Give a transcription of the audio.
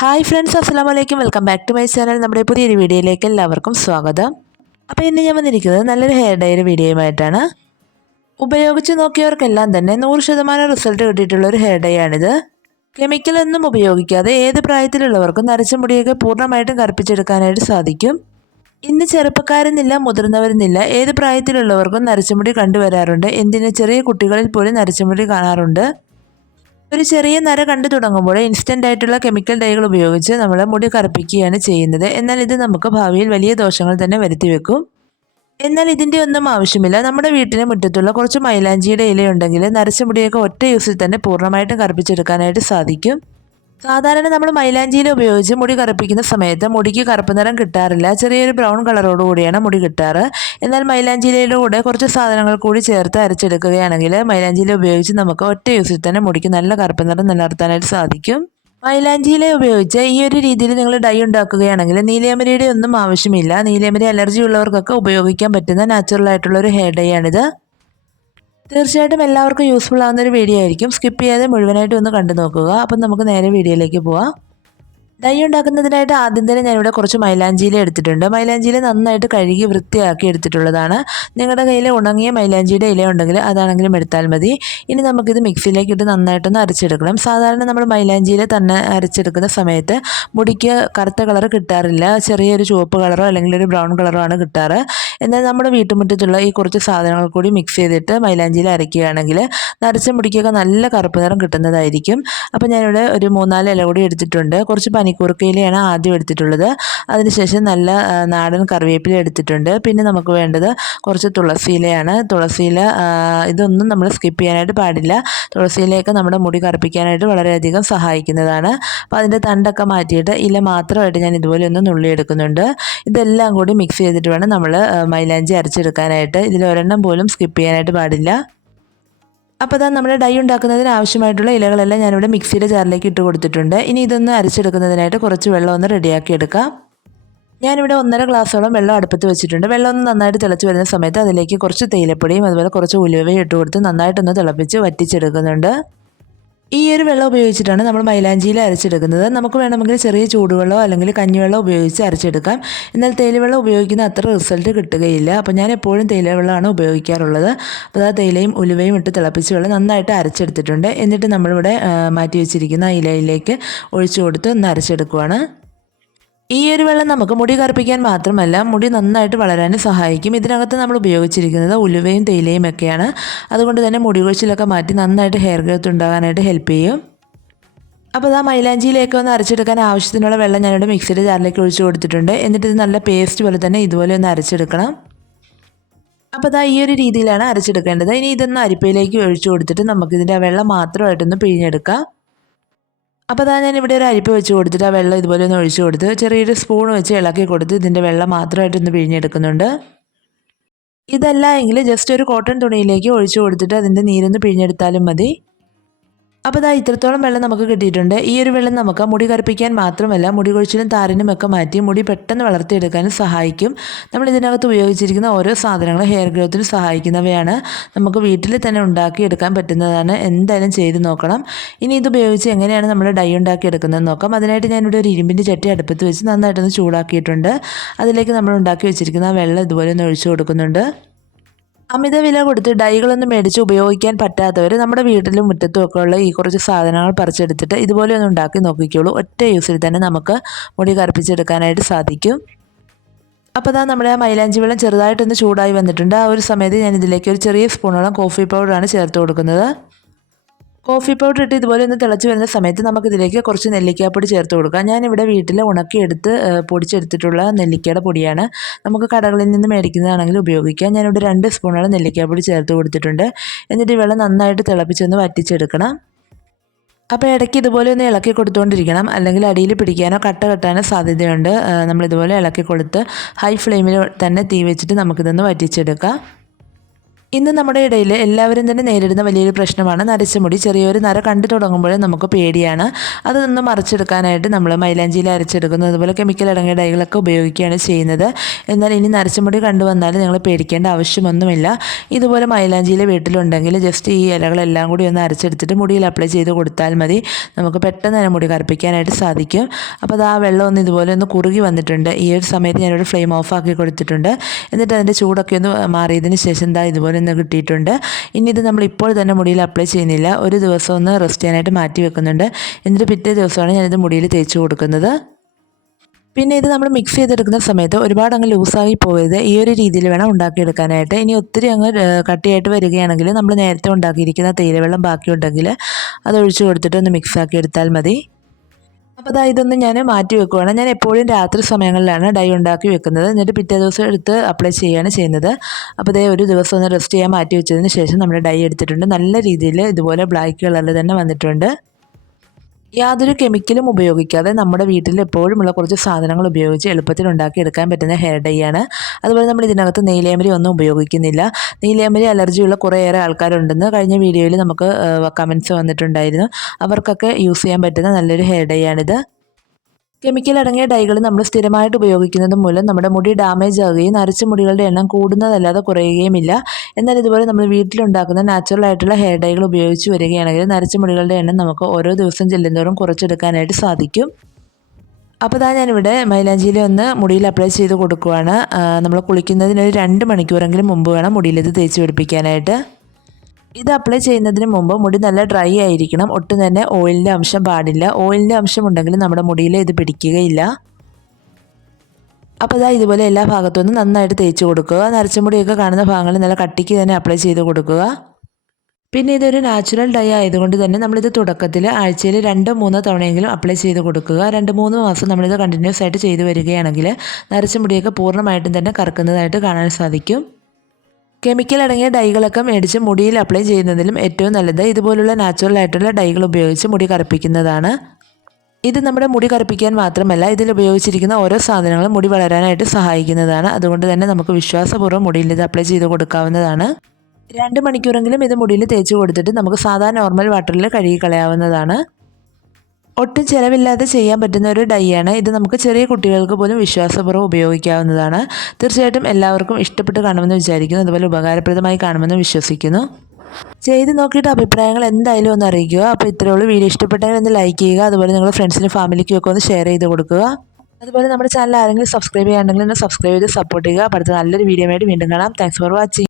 Hi friends അസ്സാം വലൈക്കും welcome back to my channel നമ്മുടെ പുതിയൊരു വീഡിയോയിലേക്ക് എല്ലാവർക്കും സ്വാഗതം. അപ്പോൾ ഇന്ന് ഞാൻ വന്നിരിക്കുന്നത് നല്ലൊരു ഹെയർ ഡൈയുടെ വീഡിയോയുമായിട്ടാണ്. ഉപയോഗിച്ച് നോക്കിയവർക്കെല്ലാം തന്നെ നൂറ് ശതമാനം റിസൾട്ട് കിട്ടിയിട്ടുള്ള ഒരു ഹെയർ ഡൈ ആണിത്. കെമിക്കലൊന്നും ഉപയോഗിക്കാതെ ഏത് പ്രായത്തിലുള്ളവർക്കും നരച്ച മുടിയൊക്കെ പൂർണമായിട്ടും കറുപ്പിച്ചെടുക്കാനായിട്ട് സാധിക്കും. ഇന്ന് ചെറുപ്പക്കാരെന്നില്ല മുതിർന്നവരെന്നില്ല ഏത് പ്രായത്തിലുള്ളവർക്കും നരച്ച മുടി കണ്ടുവരാറുണ്ട്. എന്തിന്? ചെറിയ കുട്ടികളിൽ പോലും നരച്ചമുടി കാണാറുണ്ട്. ഒരു ചെറിയ നര കണ്ടു തുടങ്ങുമ്പോൾ ഇൻസ്റ്റന്റ് ആയിട്ടുള്ള കെമിക്കൽ ഡൈകൾ ഉപയോഗിച്ച് നമ്മൾ മുടി കറുപ്പിക്കുകയാണ് ചെയ്യുന്നത്. എന്നാൽ ഇത് നമുക്ക് ഭാവിയിൽ വലിയ ദോഷങ്ങൾ തന്നെ വരുത്തി വെക്കും. എന്നാൽ ഇതിന്റെ ഒന്നും ആവശ്യമില്ല. നമ്മുടെ വീട്ടിന് മുറ്റത്തുള്ള കുറച്ച് മൈലാഞ്ചിയുടെ ഇലയുണ്ടെങ്കിൽ നരച്ച മുടിയൊക്കെ ഒറ്റ യൂസിൽ തന്നെ പൂർണമായിട്ടും കറുപ്പിച്ചെടുക്കാനായിട്ട് സാധിക്കും. സാധാരണ നമ്മൾ മൈലാഞ്ചിയിൽ ഉപയോഗിച്ച് മുടി കറുപ്പിക്കുന്ന സമയത്ത് മുടിക്ക് കറുപ്പ് നിറം കിട്ടാറില്ല. ചെറിയൊരു ബ്രൗൺ കളറോട് കൂടിയാണ് മുടി കിട്ടാറ്. എന്നാൽ മൈലാഞ്ചിയിലൂടെ കുറച്ച് സാധനങ്ങൾ കൂടി ചേർത്ത് അരച്ചെടുക്കുകയാണെങ്കിൽ മൈലാഞ്ചിയിൽ ഉപയോഗിച്ച് നമുക്ക് ഒറ്റ യൂസിൽ തന്നെ മുടിക്ക് നല്ല കറുപ്പ് നിറം നിലനിർത്താനായിട്ട് സാധിക്കും. മൈലാഞ്ചിയില ഉപയോഗിച്ച് ഈ ഒരു രീതിയിൽ നിങ്ങൾ ഡൈ ഉണ്ടാക്കുകയാണെങ്കിൽ നീലയമരിയുടെ ഒന്നും ആവശ്യമില്ല. നീലയമരി അലർജി ഉള്ളവർക്കൊക്കെ ഉപയോഗിക്കാൻ പറ്റുന്ന നാച്ചുറൽ ആയിട്ടുള്ള ഒരു ഹെയർ ഡൈ ആണിത്. തീർച്ചയായിട്ടും എല്ലാവർക്കും യൂസ്ഫുൾ ആവുന്ന ഒരു വീഡിയോ ആയിരിക്കും. സ്കിപ്പ് ചെയ്യാതെ മുഴുവനായിട്ട് ഒന്ന് കണ്ടു നോക്കുക അപ്പം നമുക്ക് നേരെ വീഡിയോയിലേക്ക് പോവാം. ഡൈ ഉണ്ടാക്കുന്നതിനായിട്ട് ആദ്യം തന്നെ ഞാനിവിടെ കുറച്ച് മൈലാഞ്ചിയില എടുത്തിട്ടുണ്ട്. മൈലാഞ്ചിയില നന്നായിട്ട് കഴുകി വൃത്തിയാക്കി എടുത്തിട്ടുള്ളതാണ്. നിങ്ങളുടെ കയ്യിൽ ഉണങ്ങിയ മൈലാഞ്ചിയുടെ ഇല ഉണ്ടെങ്കിൽ അതാണെങ്കിലും എടുത്താൽ മതി. ഇനി നമുക്കിത് മിക്സിയിലേക്ക് ഇട്ട് നന്നായിട്ടൊന്ന് അരച്ചെടുക്കണം. സാധാരണ നമ്മൾ മൈലാഞ്ചിയില തന്നെ അരച്ചെടുക്കുന്ന സമയത്ത് മുടിക്ക് കറുത്ത കളർ കിട്ടാറില്ല. ചെറിയൊരു ചുവപ്പ് കളറോ അല്ലെങ്കിൽ ഒരു ബ്രൗൺ കളറോ ആണ് കിട്ടാറ്. എന്നാൽ നമ്മുടെ വീട്ടുമുറ്റത്തുള്ള ഈ കുറച്ച് സാധനങ്ങൾ കൂടി മിക്സ് ചെയ്തിട്ട് മൈലാഞ്ചിയിൽ അരയ്ക്കുകയാണെങ്കിൽ നരച്ച മുടിക്കൊക്കെ നല്ല കറുപ്പ് നിറം കിട്ടുന്നതായിരിക്കും. അപ്പോൾ ഞാനിവിടെ ഒരു മൂന്നാൽ ഇല കൂടി എടുത്തിട്ടുണ്ട്. കുറച്ച് പനിക്കൂർക്കയിലയാണ് ആദ്യം എടുത്തിട്ടുള്ളത്. അതിനുശേഷം നല്ല നാടൻ കറിവേപ്പില എടുത്തിട്ടുണ്ട്. പിന്നെ നമുക്ക് വേണ്ടത് കുറച്ച് തുളസിയിലയാണ്. തുളസിയില ഇതൊന്നും നമ്മൾ സ്കിപ്പ് ചെയ്യാനായിട്ട് പാടില്ല. തുളസിയിലയൊക്കെ നമ്മുടെ മുടി കറുപ്പിക്കാനായിട്ട് വളരെയധികം സഹായിക്കുന്നതാണ്. അപ്പോൾ അതിന്റെ തണ്ടൊക്കെ മാറ്റിയിട്ട് ഇല മാത്രമായിട്ട് ഞാൻ ഇതുപോലെ ഒന്ന് നുള്ളിയെടുക്കുന്നുണ്ട് ഇതെല്ലാം കൂടി മിക്സ് ചെയ്തിട്ട് വേണം നമ്മൾ മൈലാഞ്ചി അരച്ചെടുക്കാനായിട്ട്. ഇതിൽ ഒരെണ്ണം പോലും സ്കിപ്പ് ചെയ്യാനായിട്ട് പാടില്ല. അപ്പോൾ അതാ നമ്മുടെ ഡൈ ഉണ്ടാക്കുന്നതിന് ആവശ്യമായിട്ടുള്ള ഇലകളെല്ലാം ഞാനിവിടെ മിക്സിയുടെ ജാറിലേക്ക് ഇട്ട് കൊടുത്തിട്ടുണ്ട്. ഇനി ഇതൊന്ന് അരച്ചെടുക്കുന്നതിനായിട്ട് കുറച്ച് വെള്ളം ഒന്ന് റെഡിയാക്കി എടുക്കാം. ഞാനിവിടെ ഒന്നര ഗ്ലാസ്സോളം വെള്ളം അടുപ്പത്ത് വെച്ചിട്ടുണ്ട്. വെള്ളം ഒന്ന് നന്നായിട്ട് തിളച്ച് വരുന്ന സമയത്ത് അതിലേക്ക് കുറച്ച് തേയിലപ്പൊടിയും അതുപോലെ കുറച്ച് ഉലുവയും ഇട്ട് കൊടുത്ത് നന്നായിട്ടൊന്ന് തിളപ്പിച്ച് വറ്റിച്ചെടുക്കുന്നുണ്ട്. ഈ ഒരു വെള്ളം ഉപയോഗിച്ചിട്ടാണ് നമ്മൾ മൈലാഞ്ചിയിൽ അരച്ചെടുക്കുന്നത്. നമുക്ക് വേണമെങ്കിൽ ചെറിയ ചൂടുവെള്ളമോ അല്ലെങ്കിൽ കഞ്ഞിവെള്ളം ഉപയോഗിച്ച് അരച്ചെടുക്കാം. എന്നാൽ തേയിലവെള്ളം ഉപയോഗിക്കുന്ന അത്ര റിസൾട്ട് കിട്ടുകയില്ല. അപ്പോൾ ഞാൻ എപ്പോഴും തേയിലവെള്ളമാണ് ഉപയോഗിക്കാറുള്ളത്. അപ്പോൾ ആ തേയിലയും ഉലുവയും ഇട്ട് തിളപ്പിച്ച് വെള്ളം നന്നായിട്ട് അരച്ചെടുത്തിട്ടുണ്ട്. എന്നിട്ട് നമ്മളിവിടെ മാറ്റി വെച്ചിരിക്കുന്ന ഇലയിലേക്ക് ഒഴിച്ചു കൊടുത്ത് ഒന്ന് അരച്ചെടുക്കുവാണ്. ഈ ഒരു വെള്ളം നമുക്ക് മുടി കറുപ്പിക്കാൻ മാത്രമല്ല മുടി നന്നായിട്ട് വളരാനും സഹായിക്കും. ഇതിനകത്ത് നമ്മൾ ഉപയോഗിച്ചിരിക്കുന്നത് ഉലുവയും തേയിലയും ഒക്കെയാണ്. അതുകൊണ്ട് തന്നെ മുടി കൊഴിച്ചിലൊക്കെ മാറ്റി നന്നായിട്ട് ഹെയർ ഗ്രോത്ത് ഉണ്ടാകാനായിട്ട് ഹെൽപ്പ് ചെയ്യും. അപ്പോൾ ആ മൈലാഞ്ചിയിലേക്ക് ഒന്ന് അരച്ചെടുക്കാൻ ആവശ്യത്തിനുള്ള വെള്ളം ഞാനിവിടെ മിക്സിയുടെ ജാറിലേക്ക് ഒഴിച്ചു കൊടുത്തിട്ടുണ്ട്. എന്നിട്ട് ഇത് നല്ല പേസ്റ്റ് പോലെ തന്നെ ഇതുപോലെ ഒന്ന് അരച്ചെടുക്കണം. അപ്പോൾ അതാ ഈ ഒരു രീതിയിലാണ് അരച്ചെടുക്കേണ്ടത്. ഇനി ഇതൊന്ന് അരിപ്പയിലേക്ക് ഒഴിച്ചു കൊടുത്തിട്ട് നമുക്കിതിന്റെ വെള്ളം മാത്രമായിട്ടൊന്ന് പിഴിഞ്ഞെടുക്കാം. അപ്പോൾ അതാ ഞാൻ ഇവിടെ ഒരു അരിപ്പ് വെച്ച് കൊടുത്തിട്ട് ആ വെള്ളം ഇതുപോലെ ഒന്ന് ഒഴിച്ചു കൊടുത്ത് ചെറിയൊരു സ്പൂൺ വെച്ച് ഇളക്കി കൊടുത്ത് ഇതിന്റെ വെള്ളം മാത്രമായിട്ടൊന്ന് പിഴിഞ്ഞെടുക്കുന്നുണ്ട്. ഇതല്ല എങ്കിൽ ജസ്റ്റ് ഒരു കോട്ടൺ തുണിയിലേക്ക് ഒഴിച്ചു കൊടുത്തിട്ട് അതിന്റെ നീരൊന്ന് പിഴിഞ്ഞെടുത്താലും മതി. അപ്പോൾ ഇതാ ഇത്രത്തോളം വെള്ളം നമുക്ക് കിട്ടിയിട്ടുണ്ട്. ഈ ഒരു വെള്ളം നമുക്ക് മുടി കറുപ്പിക്കാൻ മാത്രമല്ല മുടി കൊഴിച്ചിലും താരനും ഒക്കെ മാറ്റി മുടി പെട്ടെന്ന് വളർത്തിയെടുക്കാനും സഹായിക്കും. നമ്മൾ ഇതിനകത്ത് ഉപയോഗിച്ചിരിക്കുന്ന ഓരോ സാധനങ്ങളും ഹെയർ ഗ്രോത്തിന് സഹായിക്കുന്നവയാണ്. നമുക്ക് വീട്ടിൽ തന്നെ ഉണ്ടാക്കിയെടുക്കാൻ പറ്റുന്നതാണ്. എന്തായാലും ചെയ്ത് നോക്കണം. ഇനി ഇത് ഉപയോഗിച്ച് എങ്ങനെയാണ് നമ്മൾ ഡൈ ഉണ്ടാക്കിയെടുക്കുന്നത് നോക്കാം. അതിനായിട്ട് ഞാനിവിടെ ഒരു ഇരുമ്പിന്റെ ചട്ടി അടുപ്പത്ത് വെച്ച് നന്നായിട്ടൊന്ന് ചൂടാക്കിയിട്ടുണ്ട്. അതിലേക്ക് നമ്മൾ ഉണ്ടാക്കി വെച്ചിരിക്കുന്ന വെള്ളം ഇതുപോലെ ഒന്ന് ഒഴിച്ചു കൊടുക്കുന്നുണ്ട്. അമിത വില കൊടുത്ത് ഡൈകളൊന്നും മേടിച്ച് ഉപയോഗിക്കാൻ പറ്റാത്തവർ നമ്മുടെ വീട്ടിലും മുറ്റത്തും ഒക്കെ ഉള്ള ഈ കുറച്ച് സാധനങ്ങൾ പറിച്ചെടുത്തിട്ട് ഇതുപോലെ ഒന്ന് ഉണ്ടാക്കി നോക്കിക്കോളൂ. ഒറ്റ യൂസിൽ തന്നെ നമുക്ക് മുടി കറുപ്പിച്ചെടുക്കാനായിട്ട് സാധിക്കും. അപ്പോൾ അതാ നമ്മുടെ ആ മൈലാഞ്ചി വെള്ളം ചെറുതായിട്ടൊന്ന് ചൂടായി വന്നിട്ടുണ്ട്. ആ ഒരു സമയത്ത് ഞാൻ ഇതിലേക്ക് ഒരു ചെറിയ സ്പൂണോളം കോഫി പൗഡറാണ് ചേർത്ത് കൊടുക്കുന്നത്. കോഫി പൗഡർ ഇട്ട് ഇതുപോലെ ഒന്ന് തിളച്ച് വരുന്ന സമയത്ത് നമുക്കിതിലേക്ക് കുറച്ച് നെല്ലിക്കാപ്പൊടി ചേർത്ത് കൊടുക്കാം. ഞാനിവിടെ വീട്ടിൽ ഉണക്കിയെടുത്ത് പൊടിച്ചെടുത്തിട്ടുള്ള നെല്ലിക്കയുടെ പൊടിയാണ്. നമുക്ക് കടകളിൽ നിന്ന് മേടിക്കുന്നതാണെങ്കിൽ ഉപയോഗിക്കാം. ഞാനിവിടെ രണ്ട് സ്പൂണോളം നെല്ലിക്കാപ്പൊടി ചേർത്ത് കൊടുത്തിട്ടുണ്ട്. എന്നിട്ട് ഈ വെള്ളം നന്നായിട്ട് തിളപ്പിച്ചൊന്ന് വറ്റിച്ചെടുക്കണം. അപ്പോൾ ഇടയ്ക്ക് ഇതുപോലെ ഒന്ന് ഇളക്കി കൊടുത്തുകൊണ്ടിരിക്കണം അല്ലെങ്കിൽ അടിയിൽ പിടിക്കാനോ കട്ട കെട്ടാനോ സാധ്യതയുണ്ട്. നമ്മളിതുപോലെ ഇളക്കി കൊടുത്ത് ഹൈ ഫ്ലെയിമിൽ തന്നെ തീ വെച്ചിട്ട് നമുക്കിതൊന്ന് വറ്റിച്ചെടുക്കാം. ഇന്ന് നമ്മുടെ ഇടയിൽ എല്ലാവരും തന്നെ നേരിടുന്ന വലിയൊരു പ്രശ്നമാണ് നരച്ച മുടി ചെറിയൊരു നര കണ്ടു തുടങ്ങുമ്പോഴേ നമുക്ക് പേടിയാണ്. അതൊന്ന് മറിച്ചെടുക്കാനായിട്ട് നമ്മൾ മൈലാഞ്ചിയിൽ അരച്ചെടുക്കുന്നു. അതുപോലെ കെമിക്കൽ അടങ്ങിയ ഡൈകളൊക്കെ ഉപയോഗിക്കുകയാണ് ചെയ്യുന്നത്. എന്നാൽ ഇനി നരച്ച മുടി കണ്ടുവന്നാൽ നിങ്ങൾ പേടിക്കേണ്ട ആവശ്യമൊന്നുമില്ല. ഇതുപോലെ മൈലാഞ്ചിയിലെ വീട്ടിലുണ്ടെങ്കിൽ ജസ്റ്റ് ഈ ഇലകളെല്ലാം കൂടി ഒന്ന് അരച്ചെടുത്തിട്ട് മുടിയിൽ അപ്ലൈ ചെയ്ത് കൊടുത്താൽ മതി. നമുക്ക് പെട്ടെന്ന് തന്നെ മുടി കറുപ്പിക്കാനായിട്ട് സാധിക്കും. അപ്പോൾ അത് ആ വെള്ളം ഒന്ന് ഇതുപോലെ ഒന്ന് കുറുകി വന്നിട്ടുണ്ട്. ഈ ഒരു സമയത്ത് ഞാനൊരു ഫ്ലെയിം ഓഫ് ആക്കി കൊടുത്തിട്ടുണ്ട്. എന്നിട്ട് അതിന്റെ ചൂടൊക്കെ ഒന്ന് മാറിയതിന് ശേഷം എന്താ ഇതുപോലെ ഒന്ന് കിട്ടിയിട്ടുണ്ട്. ഇനി ഇത് നമ്മൾ ഇപ്പോൾ തന്നെ മുടിയിൽ അപ്ലൈ ചെയ്യുന്നില്ല. ഒരു ദിവസം ഒന്ന് റെസ്റ്റ് ചെയ്യാനായിട്ട് മാറ്റി വെക്കുന്നുണ്ട്. എന്നിട്ട് പിറ്റേ ദിവസമാണ് ഞാനിത് മുടിയിൽ തേച്ച് കൊടുക്കുന്നത്. പിന്നെ ഇത് നമ്മൾ മിക്സ് ചെയ്തെടുക്കുന്ന സമയത്ത് ഒരുപാട് അങ്ങ് ലൂസായി പോയത് ഈ ഒരു രീതിയിൽ വേണം ഉണ്ടാക്കിയെടുക്കാനായിട്ട്. ഇനി ഒത്തിരി അങ്ങ് കട്ടിയായിട്ട് വരികയാണെങ്കിൽ നമ്മൾ നേരത്തെ ഉണ്ടാക്കിയിരിക്കുന്ന തേയിലവെള്ളം ബാക്കിയുണ്ടെങ്കിൽ അത് ഒഴിച്ചു കൊടുത്തിട്ട് ഒന്ന് മിക്സ് ആക്കി എടുത്താൽ മതി. അപ്പോൾ അതാ ഇതൊന്ന് ഞാൻ മാറ്റി വെക്കുവാണ്. ഞാൻ എപ്പോഴും രാത്രി സമയങ്ങളിലാണ് ഡൈ ഉണ്ടാക്കി വെക്കുന്നത്. എന്നിട്ട് പിറ്റേ ദിവസം എടുത്ത് അപ്ലൈ ചെയ്യുകയാണ് ചെയ്യുന്നത്. അപ്പോൾ ഇതേ ഒരു ദിവസം ഒന്ന് റെസ്റ്റ് ചെയ്യാൻ മാറ്റി വെച്ചതിന് ശേഷം നമ്മുടെ ഡൈ എടുത്തിട്ടുണ്ട്. നല്ല രീതിയിൽ ഇതുപോലെ ബ്ലാക്ക് കളറിൽ തന്നെ വന്നിട്ടുണ്ട്. യാതൊരു കെമിക്കലും ഉപയോഗിക്കാതെ നമ്മുടെ വീട്ടിൽ എപ്പോഴുമുള്ള കുറച്ച് സാധനങ്ങൾ ഉപയോഗിച്ച് എളുപ്പത്തിൽ ഉണ്ടാക്കിയെടുക്കാൻ പറ്റുന്ന ഹെയർ ഡൈ ആണ്. അതുപോലെ നമ്മൾ ഇതിനകത്ത് നീലേമരി ഒന്നും ഉപയോഗിക്കുന്നില്ല. നീലേമരി അലർജിയുള്ള കുറേയേറെ ആൾക്കാരുണ്ടെന്ന് കഴിഞ്ഞ വീഡിയോയിൽ നമുക്ക് കമൻസ് വന്നിട്ടുണ്ടായിരുന്നു. അവർക്കൊക്കെ യൂസ് ചെയ്യാൻ പറ്റുന്ന നല്ലൊരു ഹെയർ ഡൈ ആണിത്. കെമിക്കൽ അടങ്ങിയ ഡൈകൾ നമ്മൾ സ്ഥിരമായിട്ട് ഉപയോഗിക്കുന്നത് മൂലം നമ്മുടെ മുടി ഡാമേജ് ആവുകയും നരച്ച മുടികളുടെ എണ്ണം കൂടുന്നതല്ലാതെ കുറയുകയുമില്ല. എന്നാൽ ഇതുപോലെ നമ്മൾ വീട്ടിലുണ്ടാക്കുന്ന നാച്ചുറൽ ആയിട്ടുള്ള ഹെയർ ഡൈകൾ ഉപയോഗിച്ച് വരികയാണെങ്കിൽ നരച്ച മുടികളുടെ എണ്ണം നമുക്ക് ഓരോ ദിവസം ചെല്ലുന്നതോറും കുറച്ചെടുക്കാനായിട്ട് സാധിക്കും. അപ്പോൾ ഇതാ ഞാനിവിടെ മൈലാഞ്ചിയിൽ ഒന്ന് മുടിയിൽ അപ്ലൈ ചെയ്ത് കൊടുക്കുവാണ്. നമ്മൾ കുളിക്കുന്നതിന് ഒരു രണ്ട് മണിക്കൂറെങ്കിലും മുമ്പ് വേണം മുടിയിൽ ഇത് തേച്ച് പിടിപ്പിക്കാനായിട്ട്. ഇത് അപ്ലൈ ചെയ്യുന്നതിന് മുമ്പ് മുടി നല്ല ഡ്രൈ ആയിരിക്കണം. ഒട്ടും തന്നെ ഓയിലിന്റെ അംശം പാടില്ല. ഓയിലിന്റെ അംശം ഉണ്ടെങ്കിൽ നമ്മുടെ മുടിയിൽ ഇത് പിടിക്കുകയില്ല. അപ്പോൾ ഇതാ ഇതുപോലെ എല്ലാ ഭാഗത്തുനിന്നും നന്നായിട്ട് തേച്ച് കൊടുക്കുക. നരച്ചുമുടിയൊക്കെ കാണുന്ന ഭാഗങ്ങളിൽ നല്ല കട്ടിക്ക് തന്നെ അപ്ലൈ ചെയ്ത് കൊടുക്കുക. പിന്നെ ഇതൊരു നാച്ചുറൽ ഡൈ ആയതുകൊണ്ട് തന്നെ നമ്മളിത് തുടക്കത്തിൽ ആഴ്ചയിൽ രണ്ടോ മൂന്നോ തവണയെങ്കിലും അപ്ലൈ ചെയ്ത് കൊടുക്കുക. രണ്ട് മൂന്ന് മാസം നമ്മളിത് കണ്ടിന്യൂസ് ആയിട്ട് ചെയ്ത് വരികയാണെങ്കിൽ നരച്ച മുടിയൊക്കെ പൂർണമായിട്ടും തന്നെ കറക്കുന്നതായിട്ട് കാണാൻ സാധിക്കും. കെമിക്കൽ അടങ്ങിയ ഡൈകളൊക്കെ മേടിച്ച് മുടിയിൽ അപ്ലൈ ചെയ്യുന്നതിലും ഏറ്റവും നല്ലത് ഇതുപോലുള്ള നാച്ചുറൽ ആയിട്ടുള്ള ഡൈകൾ ഉപയോഗിച്ച് മുടി കറുപ്പിക്കുന്നതാണ്. ഇത് നമ്മുടെ മുടി കറുപ്പിക്കാൻ മാത്രമല്ല ഇതിൽ ഉപയോഗിച്ചിരിക്കുന്ന ഓരോ സാധനങ്ങളും മുടി വളരാനായിട്ട് സഹായിക്കുന്നതാണ്. അതുകൊണ്ട് തന്നെ നമുക്ക് വിശ്വാസപൂർവം മുടിയിൽ ഇത് അപ്ലൈ ചെയ്ത് കൊടുക്കാവുന്നതാണ്. രണ്ട് മണിക്കൂറെങ്കിലും ഇത് മുടിയിൽ തേച്ച് കൊടുത്തിട്ട് നമുക്ക് സാധാരണ നോർമൽ വാട്ടറിൽ കഴുകി കളയാവുന്നതാണ്. ഒട്ടും ചിലവില്ലാതെ ചെയ്യാൻ പറ്റുന്ന ഒരു ഡൈ ആണ് ഇത് നമുക്ക് ചെറിയ കുട്ടികൾക്ക് പോലും വിശ്വാസപൂർവം ഉപയോഗിക്കാവുന്നതാണ്. തീർച്ചയായിട്ടും എല്ലാവർക്കും ഇഷ്ടപ്പെട്ട് കാണുമെന്ന് വിചാരിക്കുന്നു. അതുപോലെ ഉപകാരപ്രദമായി കാണുമെന്ന് വിശ്വസിക്കുന്നു. ചെയ്ത് നോക്കിയിട്ട് അഭിപ്രായങ്ങൾ എന്തായാലും ഒന്ന് അറിയിക്കുക. അപ്പോൾ ഇത്രയേ ഉള്ളൂ. വീഡിയോ ഇഷ്ടപ്പെട്ടെങ്കിൽ ഒന്ന് ലൈക്ക് ചെയ്യുക. അതുപോലെ നിങ്ങളുടെ ഫ്രണ്ട്സിനും ഫാമിലിക്കും ഒക്കെ ഒന്ന് ഷെയർ ചെയ്ത് കൊടുക്കുക. അതുപോലെ നമ്മുടെ ചാനൽ ആരെങ്കിലും സബ്സ്ക്രൈബ് ചെയ്യാണ്ടെങ്കിൽ ഒന്ന് സബ്സ്ക്രൈബ് ചെയ്ത് സപ്പോർട്ട് ചെയ്യുക. അടുത്ത നല്ലൊരു വീഡിയോ ആയിട്ട് വീണ്ടും കാണാം. Thanks for watching